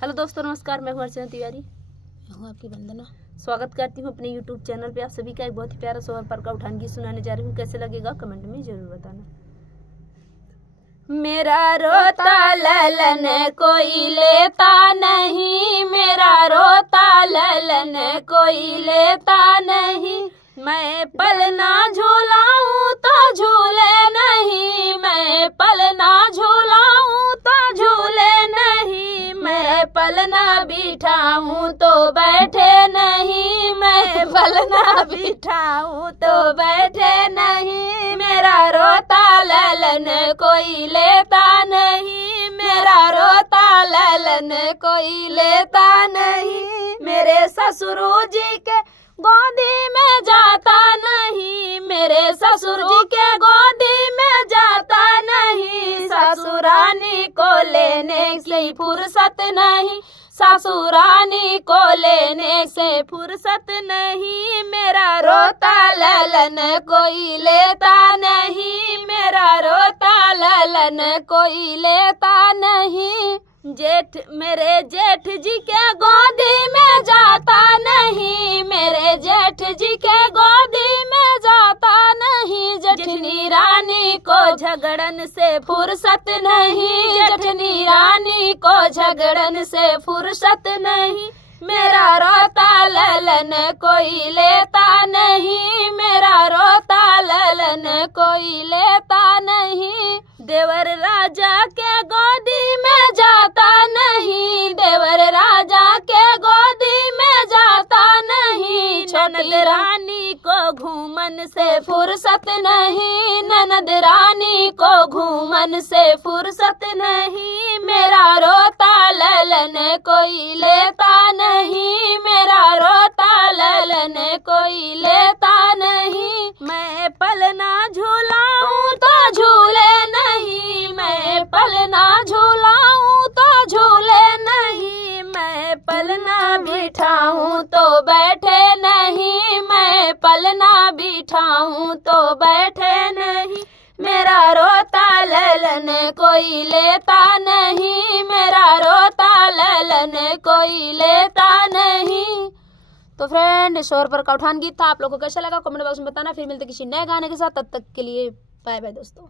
Hello दोस्तों, नमस्कार। मैं हूं अर्चना तिवारी। मैं हूं आपकी वंदना। स्वागत करती हूं अपने यूट्यूब चैनल पे। आप सभी का एक बहुत ही प्यारा सोहर पर का उठान गीत सुनाने जा रही हूं। कैसे लगेगा कमेंट में जरूर बताना। मेरा रोता ललन कोई लेता नहीं, मेरा रोता ललन कोई लेता नहीं। मैं पलना झूलाऊं तो झूले नहीं, मैं पलना झूलाऊं तो झूले नहीं। मैं पलना बिठाऊं तो बैठे नहीं, मैं पलना बिठाऊं तो बैठे नहीं। मेरा रोता ललन कोई लेता नहीं, मेरा रोता ललन कोई लेता नहीं। मेरे ससुर जी के गोदी में जाता नहीं, मेरे ससुर जी के गोदी में जाता नहीं। ससुरानी को लेने से फुर्सत नहीं, ससुरानी को लेने से फुर्सत नहीं। मेरा रोता ललन कोई लेता नहीं, मेरा रोता ललन कोई लेता नहीं। मेरे जेठ जी के गोदी में जाता नहीं, मेरे जेठ जी के गोदी में जाता नहीं। जेठनी रानी को झगड़न से फुर्सत नहीं, जेठनी रानी को झगड़न से फुर्सत नहीं। मेरा रोता ललन कोई लेता नहीं, मेरा रोता ललन कोई लेता नहीं। देवर राजा के गोदी में जाता नहीं, देवर राजा के गोदी में जाता नहीं। ननद रानी को घूमन से फुर्सत नहीं, ननद रानी को घूमन से फुर्सत नहीं। मेरा रोता ललन कोई लेता नहीं, मेरा रोता ललन कोई लेता नहीं। मैं पलना झूलाऊं तो झूले नहीं, मैं पलना झूलाऊं तो झूले नहीं। मैं पलना बिठाऊं तो बैठे नहीं, मैं पलना बिठाऊं तो बैठे नहीं। मेरा रोता ललन कोई लेता नहीं, मेरा रोता ललन कोई लेता नहीं। तो फ्रेंड, शोर पर का उठान गीत था। आप लोगों को कैसा लगा कमेंट बॉक्स में बताना। फिर मिलते किसी नए गाने के साथ। तब तक के लिए बाय बाय दोस्तों।